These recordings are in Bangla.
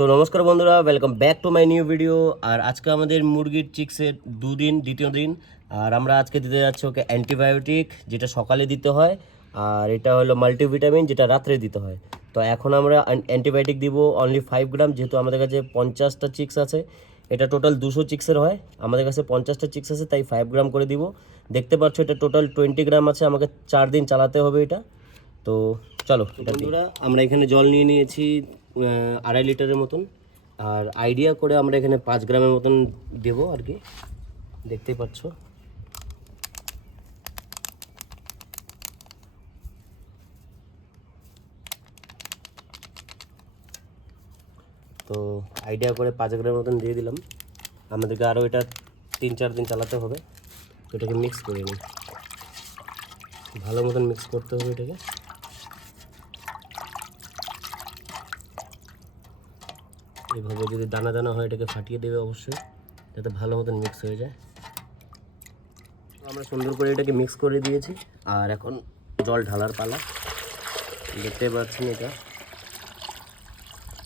তো নমস্কার বন্ধুরা, welcome back to my new video. আর আজকে আমাদের মুরগির চিক্সের দ্বিতীয় দিন। আর আমরা আজকে দিতে যাচ্ছি ওকে অ্যান্টিবায়োটিক, যেটা সকালে দিতে হয়, আর এটা হলো মাল্টিভিটামিন, যেটা রাত্রে দিতে হয়। তো এখন আমরা অ্যান্টিবায়োটিক দিব অনলি 5 গ্রাম, যেহেতু আমাদের কাছে 50টা চিক্স আছে। এটা টোটাল 200 চিক্সের হয়, আমাদের কাছে 50টা চিক্স আছে, তাই 5 গ্রাম করে দিব। দেখতে পাচ্ছ এটা টোটাল 20 গ্রাম আছে, আমাকে 4 দিন চালাতে হবে এটা। তো চলো বন্ধুরা, আমরা এখানে জল নিয়ে নিয়েছি 2.5 লিটারের মতন। আর আইডিয়া করে আমরা এখানে 5 গ্রামের মতন দেবো আর কি, দেখতেই পাচ্ছ। তো আইডিয়া করে 5 গ্রামের মতন দিয়ে দিলাম। আমাদেরকে আরও এটা 3-4 দিন চালাতে হবে। তো এটাকে মিক্স করে নিই, ভালো মতন মিক্স করতে হবে এটাকে। এইভাবে যদি দানা দানা হয় এটাকে ফাটিয়ে দেবে অবশ্যই, যাতে ভালো মতন মিক্স হয়ে যায়। আমরা সুন্দর করে এটাকে মিক্স করে দিয়েছি, আর এখন জল ঢালার পালা। দেখতে পাচ্ছেন এটা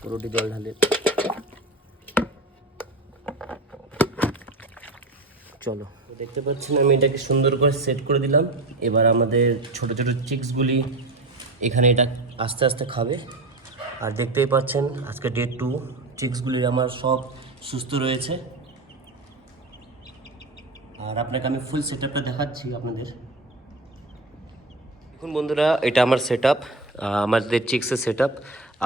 পুরোটি জল ঢালে। চলো, দেখতে পাচ্ছেন আমি এটাকে সুন্দর করে সেট করে দিলাম। এবার আমাদের ছোট ছোট চিক্সগুলি এখানে এটা আস্তে আস্তে খাবে। আর দেখতেই পাচ্ছেন আজকে ডে 2, চিক্সগুলি আমার সব সুস্থ রয়েছে। আর আপনাকে আমি ফুল সেট আপটা দেখাচ্ছি আপনাদের। দেখুন বন্ধুরা, এটা আমার সেট আপ, আমাদের চিক্সের সেট আপ।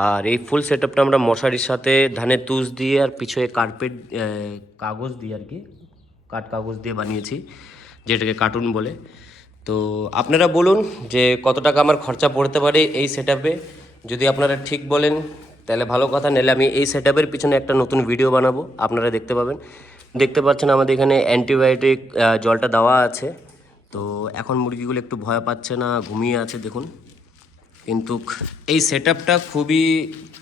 আর এই ফুল সেট আপটা আমরা মশারির সাথে ধানের তুষ দিয়ে আর পিছনে কার্পেট কাগজ দিয়ে আর কি, কাগজ দিয়ে বানিয়েছি, যেটাকে কার্টুন বলে। তো আপনারা বলুন যে কত টাকা আমার খরচা পড়তে পারে এই সেট আপে। যদি আপনারা ঠিক বলেন তাহলে ভালো কথা, নাহলে আমি এই সেট আপের পিছনে একটা নতুন ভিডিও বানাবো, আপনারা দেখতে পাবেন। দেখতে পাচ্ছেন আমাদের এখানে অ্যান্টিবায়োটিক জলটা দেওয়া আছে। তো এখন মুরগিগুলো একটু ভয় পাচ্ছে না, ঘুমিয়ে আছে দেখুন। কিন্তু এই সেট আপটা খুবই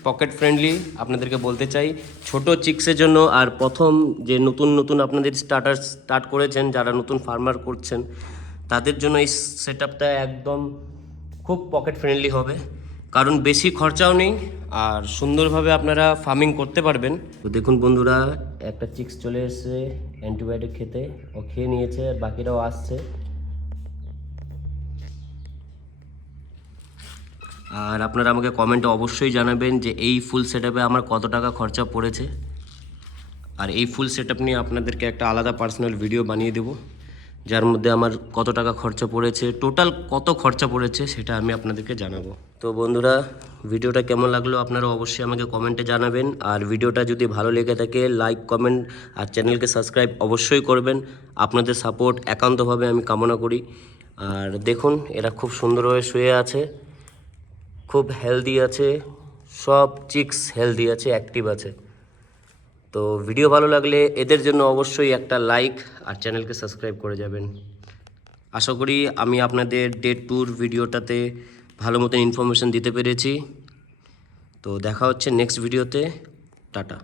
পকেট ফ্রেন্ডলি, আপনাদেরকে বলতে চাই, ছোট চিক্সের জন্য। আর প্রথম যে নতুন আপনাদের স্টার্ট করেছেন, যারা নতুন ফার্মার করছেন, তাদের জন্য এই সেট আপটা একদম খুব পকেট ফ্রেন্ডলি হবে, কারণ বেশি খরচাও নেই আর সুন্দরভাবে আপনারা ফার্মিং করতে পারবেন। তো দেখুন বন্ধুরা, একটা চিক্স চলে এসেছে অ্যান্টিবায়োটিক খেতে, ও খেয়ে নিয়েছে, আর বাকিরাও আসছে। আর আপনারা আমাকে কমেন্টে অবশ্যই জানাবেন যে এই ফুল সেট আপে আমার কত টাকা খরচা পড়েছে। আর এই ফুল সেট আপ নিয়ে আপনাদেরকে একটা আলাদা পার্সোনাল ভিডিও বানিয়ে দেবো, যার মধ্যে আমার কত টাকা খরচা পড়েছে, টোটাল কত খরচা পড়েছে সেটা আমি আপনাদেরকে জানাবো। তো বন্ধুরা, ভিডিওটা কেমন লাগলো আপনারা অবশ্যই আমাকে কমেন্টে জানাবেন। আর ভিডিওটা যদি ভালো লেগে থাকে লাইক, কমেন্ট আর চ্যানেলকে সাবস্ক্রাইব অবশ্যই করবেন। আপনাদের সাপোর্ট একান্তভাবে আমি কামনা করি। আর দেখুন এরা খুব সুন্দরভাবে শুয়ে আছে, খুব হেলদি আছে, সব চিক্স হেলদি আছে, অ্যাক্টিভ আছে। তো ভিডিও ভালো লাগলে এদের জন্য অবশ্যই একটা লাইক আর চ্যানেলকে সাবস্ক্রাইব করে যাবেন। আশা করি আমি আপনাদের ডে 2 ভিডিওটাতে ভালো মতো ইনফরমেশান দিতে পেরেছি। তো দেখা হচ্ছে নেক্সট ভিডিওতে। টাটা।